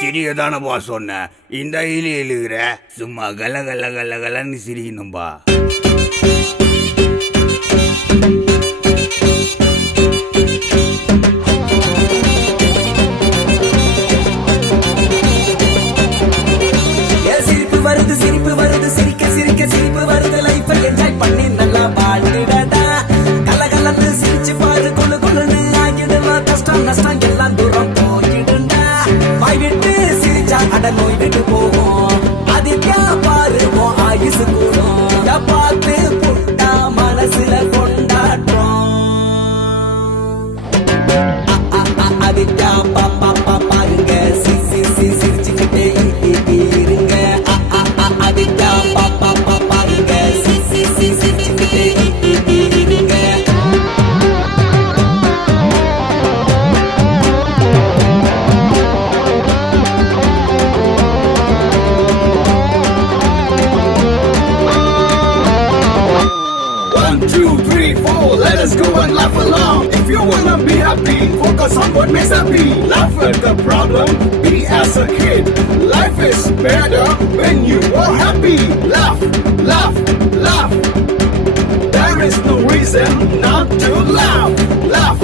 சிறியதானப்பா சொன்ன இந்த இலி எழுகிற சும்மா கல கல கல கலன்னு சிரிக்கணும்பா. சிரிப்பு வருது சிரிப்பு வருது சிரிக்க சிரிக்க சிரிப்பு வருது லைஃப் என்ஜாய் பண்ணி நல்லா வாழ்ந்துடா. கல கலந்து சிரிச்சு பாரு குழு குழுன்னு ஆகிடுவா. கஷ்டம் நஷ்டம் எல்லாம் தூரம் போயிடுண்டா. வாய் விட்டு சிரிச்சா அட நோய் விட்டு போகும். அதித்யா பாருவோம் ஆயுசு கூடும். பார்த்து புட்டா மனசுல கொண்டாட்டம். அதித்யா பாப்பா பாருங்க சிரிச்சுக்கிட்டே இருங்க. அதித்யா பாப்பா பாருங்க சிரிச்சுக்கிட்டே இருங்க. One, two, three, four, let us go and laugh along. If you wanna be happy, focus on what makes happy. Laugh at the problem, be as a kid. Life is better when you are happy. Laugh, laugh, laugh. There is no reason not to laugh. Laugh,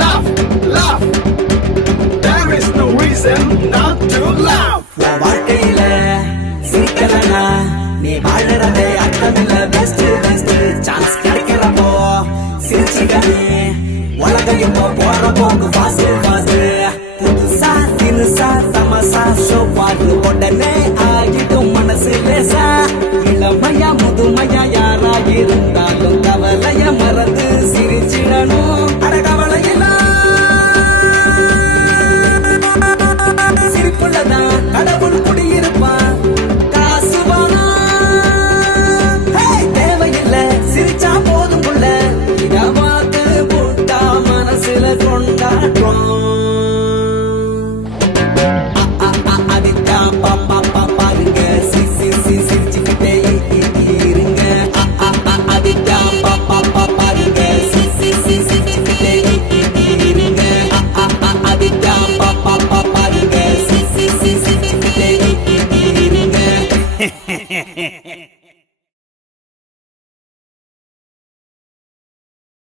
laugh, laugh. There is no reason not to laugh. வாழ்க்கையில சிரிக்கலனா நீ வாழறதே அர்த்தமில்ல. Best best chance கிடைக்கிறப்போ சிரிச்சுக்கவே. உலகம் இப்போ போற போக்கு ஃபாஸ்ட் ஃபாஸ்ட். புதுசா தினுசா தமசா ஷோ பாரு உடனே ஆகிடும் மனசு லேசா. இளமையா முதுமையா யாரா இருந்தாலும் கவலைய மறந்து சிரிச்சிடணும். அட கவலையில சிரிப்புள்ளதான் கடவுள் குடியிருப்பான். காசு தேவையில்லை சிரிச்சா போதும் புள்ள. இத பார்த்து போட்டா மனசுல கொண்டாட்டம். அதித்தா பாப்பா பாருங்க சிரிச்சுக்கிட்டே இருங்க. அதித்தா பாப்பா பாருங்க சிரிச்சுக்கிட்டே இருங்க. அதித்தா பாப்பா பாருங்க சிரிச்சுக்கிட்டே இருங்க.